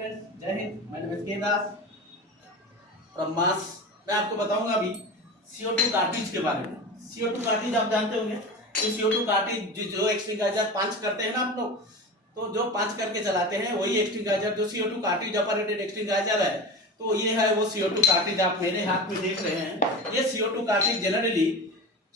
Friends, जय हिंद। मैं के दास फ्रॉम मास। मैं आपको बताऊंगा अभी CO2 कार्टिज के बारे में। CO2 कार्टिज आप जानते होंगे। तो CO2 कार्टिज जो एक्सटिंगाइजर पंच करते हैं ना आप लोग, तो जो पंच करके चलाते हैं वही एक्सटिंगाइजर जो CO2 कार्टिज ऑपरेटेड एक्सटिंगाइजर है। तो ये है वो CO2 कार्टिज आप मेरे हाथ में देख रहे हैं। ये CO2 cartridge generally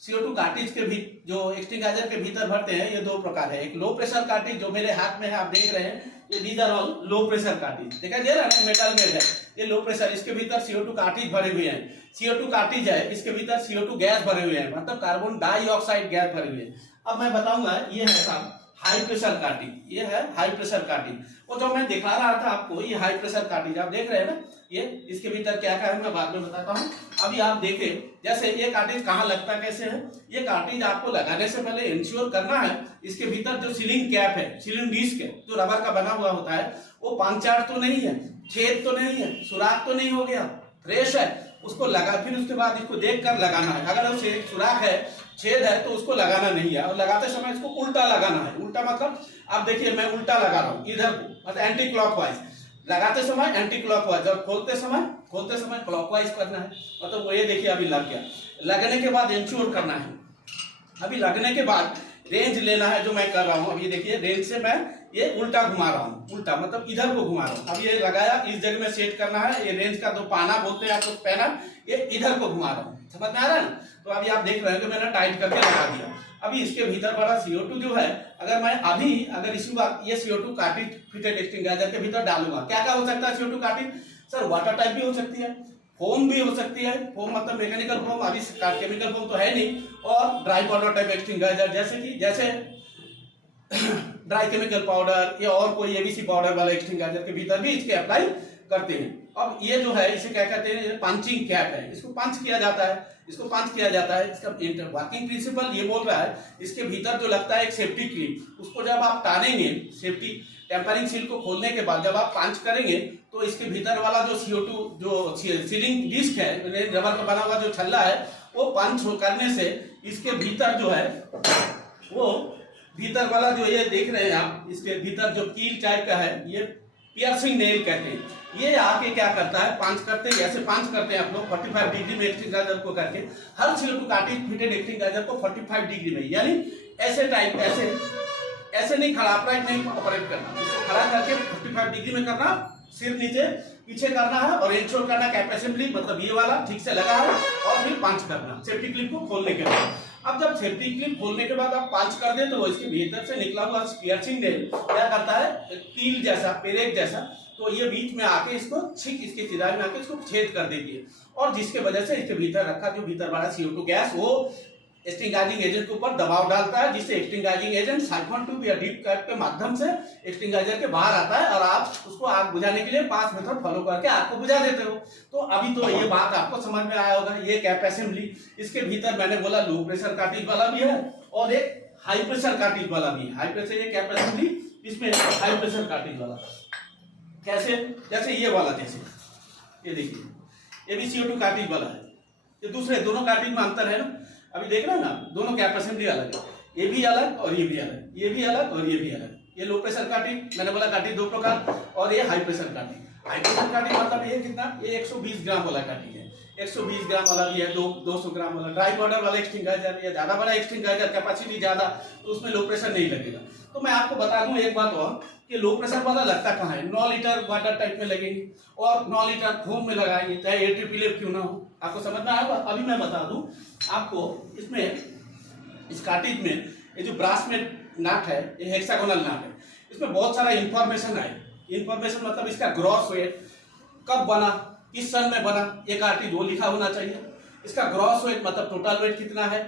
CO2 cartridge के भी जो एक्सटिंगाइजर के भीतर भरते हैं, ये दो प्रकार है। एक लो प्रेशर कार्टिज जो मेरे हाथ में है, आप देख रहे हैं, ये these are all low pressure cartridges. दिखाई दे रहा है, मेटल में है ये लो प्रेशर। इसके भीतर CO2 कार्टिज भरे हुए हैं। CO2 कार्टिज है, इसके भीतर CO2 गैस भरे हुए हैं, मतलब कार्बन डाइऑक्साइड गैस भरे हुए हैं। अब मैं बताऊंगा, ये है साहब हाई प्रेशर कार्टिज। ये है हाई प्रेशर कार्टिज। और जो मैं दिखा रहा था आपको, ये हाई प्रेशर कार्टिज आप देख रहे हैं ना, ये इसके भीतर क्या क्या है मैं बाद में बताता हूँ। अभी आप देखें, जैसे ये कार्टिज कहाँ लगता कैसे है। ये कार्टिज आपको लगाने से पहले इंश्योर करना है इसके भीतर जो सीलिंग कैप है, सीलिंग डिस्क है, जो रबर का बना हुआ होता है, वो पंक्चर तो नहीं है, छेद तो नहीं है, सुराख तो नहीं हो गया, फ्रेश है, उसको लगा। फिर उसके बाद इसको देख कर लगाना है। अगर वो सुराख है, छेद है, तो उसको लगाना नहीं है। और लगाते समय इसको उल्टा लगाना है। उल्टा मतलब आप देखिए, मैं उल्टा लगा रहा हूँ इधर को, मतलब एंटी क्लॉकवाइज। लगाते समय एंटी क्लॉकवाइज और खोलते समय क्लॉकवाइज करना है। मतलब वो ये देखिए अभी लग गया। लगने के बाद इंश्योर करना है। अभी लगने के बाद रेंज लेना है, जो मैं कर रहा हूँ। अब ये देखिए, रेंज से मैं ये उल्टा घुमा रहा हूँ। उल्टा मतलब इधर को घुमा रहा हूँ। अब ये लगाया, इस जगह में सेट करना है। ये रेंज का दो पाना बोलते हैं आपको, पैनल, ये इधर को घुमा रहा हूँ। समझ में आ रहा है ना। तो अभी आप देख रहे हैं कि मैंने टाइट करके लगा दिया। अभी इसके भीतर वाला CO2 जो है, अगर इसी बात ये CO2 कार्टिज फिटेड एक्सटिंगाइजर के भीतर डालूंगा, क्या क्या हो सकता है CO2 cartridge? Sir water type भी हो सकती है, फोम भी हो सकती है। फोम मतलब मैकेनिकल फोम, अभी केमिकल फोम तो है नहीं। और ड्राई पाउडर टाइप एक्सटिंगाइजर, जैसे ड्राई केमिकल पाउडर या और कोई ABC पाउडर वाला एक्सटिंगाइजर के भीतर भी इसके अप्लाई करते हैं। अब ये जो है, इसे क्या कहते हैं? पंचिंग कैप है। इसको पंच किया जाता है, इसको इसका वर्किंग प्रिंसिपल ये बोल रहा है, इसके भीतर जो लगता है एक सेफ्टी क्लिप, उसको जब आप टानेंगे, सेफ्टी टेम्परिंग सील को खोलने के बाद जब आप पंच करेंगे, तो इसके भीतर वाला जो CO2 जो सीलिंग डिस्क है, रबर का बना हुआ जो छल्ला है, वो पंच करने से इसके भीतर जो है, वो भीतर वाला जो ये देख रहे हैं आप, इसके भीतर जो कील टाइप का है, ये पियर्सिंग नेल कहते हैं। ये आके क्या करता है, पंच करते हैं, ऐसे पंच करते हैं आप लोग 45 डिग्री में एक्सटिंगाइजर को करके। हर CO2 कार्टिज फिटेड एक्सटिंगाइजर को 45 डिग्री में, यानी ऐसे टाइप, ऐसे नहीं, खड़ा अपराइट नहीं ऑपरेट करना, इसको खड़ा करके 45 डिग्री में करना, सिर नीचे पीछे करना है और इंश्योर करना कैप असेंबली, मतलब ये वाला ठीक से लगा है, और फिर पंच करना सेफ्टी क्लिप को खोलने के बाद। अब जब सेफ्टी क्लिप खोलने के बाद आप पंच कर दे, तो इसके भीतर से निकला हुआ पियर्सिंग नेल क्या करता है, कील जैसा, पेरेक जैसा, तो ये बीच में आके इसको इसके सिराई में आके इसको छेद कर देती है। और जिसके वजह से इसके भीतर रखा जो भीतर वाला CO2 गैस, वो एक्सटिंगाइजिंग एजेंट के ऊपर दबाव डालता है, जिससे एक्सटिंगाइजिंग एजेंट साइफन ट्यूब या डीप कट के माध्यम से एक्सटिंगाइजर के बाहर आता है, और आप उसको आग बुझाने के लिए 5 मेथड फॉलो करके आग को बुझा देते हो। तो अभी तो ये बात आपको समझ में आया होगा। ये कैप असेंबली, इसके भीतर मैंने बोला लो प्रेशर कार्टिज वाला भी है और एक हाई प्रेशर कार्टिज वाला भी है। हाई प्रेशर ये कैप असेंबली, इसमें हाई प्रेशर कार्टिज वाला कैसे, जैसे ये वाला, जैसे ये देखिए, ये भी CO2 कार्टिज वाला है। ये दूसरे दोनों कार्टिज में अंतर है ना, अभी देख रहे हैं ना, दोनों कैप असेंबली अलग है। ये भी अलग और ये भी अलग, ये भी अलग और ये भी अलग। ये लो प्रेशर कार्टिज, मैंने बोला कार्टिज दो प्रकार, और ये high pressure cartridge. High pressure cartridge मतलब ये कितना, ये 120 ग्राम वाला कार्टिज है। 120 ग्राम वाला भी है, 200 ग्राम वाला। ड्राई पाउडर वाला एक्सटिंगाइजर या ज्यादा बड़ा एक्सटिंगाइजर, कैपेसिटी ज्यादा, तो उसमें लो प्रेशर नहीं लगेगा। तो मैं आपको बता दूं एक बात और, कि लो प्रेशर वाला लगता कहाँ है, 9 लीटर वाटर टाइप में लगेगी, और 9 लीटर फोम में लगाएंगे, चाहे AFFF क्यों ना हो। आपको समझ में आएगा। अभी मैं बता दूं आपको, इसमें इस कार्टिज में ये जो ब्रास में नाट है, ये हेक्सागोनल नाट है। इसमें बहुत सारा इंफॉर्मेशन है। इंफॉर्मेशन मतलब इसका ग्रॉस वेट, कब बना, किस सन में बना, ये कार्टिज वो लिखा होना चाहिए। इसका ग्रॉस वेट मतलब टोटल वेट कितना है,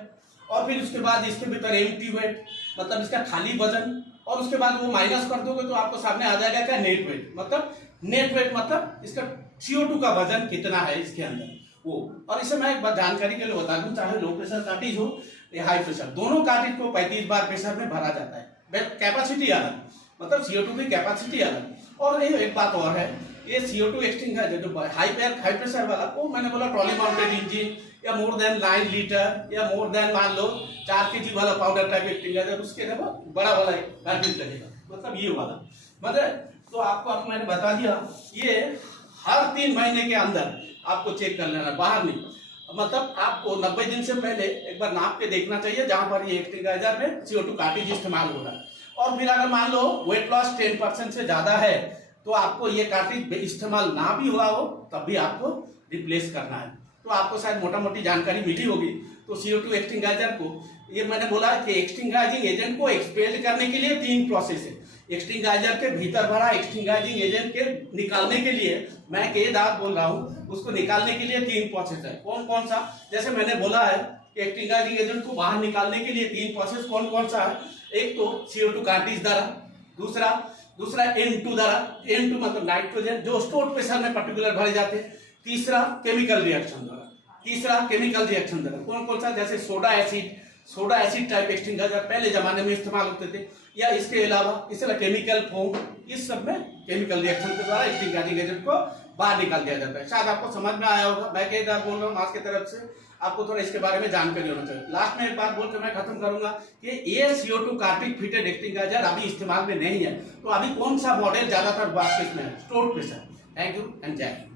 और फिर उसके बाद इसके भीतर एम्प्टी वेट मतलब इसका खाली वजन, और उसके बाद वो माइनस कर दोगे तो आपको सामने आ जाएगा क्या, नेट वेट। मतलब नेट वेट मतलब इसका CO2 का वजन कितना है इसके अंदर वो। और इसे मैं एक बात जानकारी के लिए बता दूं, चाहे लो प्रेशर कार्टिज हो या हाई प्रेशर, दोनों कार्टिज को 35 बार प्रेशर में भरा जाता है। कैपेसिटी अलग, मतलब CO2 की कैपेसिटी अलग। और ये एक बात और है, ये CO2 एक्सटिंगाइजर जो हाई प्रेशर वाला, वो मैंने बोला ट्रॉली माउंटेड इंजन या मोर देन 9 लीटर या मोर देन मान लो 4 kg वाला पाउडर टाइप एक्सटिंगाइजर, उसके बड़ा वाला कार्टिज लगेगा। मतलब ये वाला, मतलब तो आपको अब मैंने बता दिया, ये हर 3 महीने के अंदर आपको चेक कर लेना, बाहर नहीं। मतलब आपको 90 दिन से पहले एक बार नाप के देखना चाहिए जहां पर ये एक्सटिंगाइजर में CO2 कार्ट्रिज इस्तेमाल हो रहा है। और फिर अगर मान लो वेट लॉस 10% से ज्यादा है तो आपको ये कार्ट्रिज इस्तेमाल ना भी हुआ हो तब भी आपको रिप्लेस करना है। तो आपको शायद मोटा मोटी जानकारी मिली होगी। तो CO2 एक्सटिंगाइजर को, ये मैंने बोला कि एक्सटिंगाइजिंग एजेंट को एक्सपेल करने के लिए 3 प्रोसेस है। एक्सटिंगाइजर के भीतर भरा एक्सटिंगाइजिंग एजेंट के निकालने के लिए, मैं के दांत बोल रहा हूँ, उसको निकालने के लिए 3 प्रोसेस है। कौन कौन सा? जैसे मैंने बोला है कि एक्सटिंगाइजिंग एजेंट को बाहर निकालने के लिए 3 प्रोसेस कौन कौन सा है। एक तो CO2 कार्ट्रिज द्वारा, दूसरा N2 द्वारा, N2 मतलब नाइट्रोजन जो स्टोर प्रेशर में पर्टिकुलर भरे जाते हैं। तीसरा केमिकल रिएक्शन द्वारा, कौन कौन सा? जैसे सोडा एसिड टाइप एक्सटिंगाइजर पहले जमाने में इस्तेमाल होते थे, या इसके अलावा केमिकल फोम, इस सब में केमिकल रिएक्शन के द्वारा एक्सटिंगाइजिंग एजेंट को बाहर निकाल दिया जाता है। शायद आपको समझ में आया होगा। मैं कई बार बोल रहा हूँ आज की तरफ से, आपको थोड़ा इसके बारे में जानकारी होना चाहिए। लास्ट में एक बात बोल के मैं खत्म करूंगा कि ये CO2 कार्ट्रिज फिटेड एक्सटिंगाइजर अभी इस्तेमाल में नहीं है। तो अभी कौन सा मॉडल ज्यादातर मार्केट में है? Store pressure. Thank you and जय हिंद।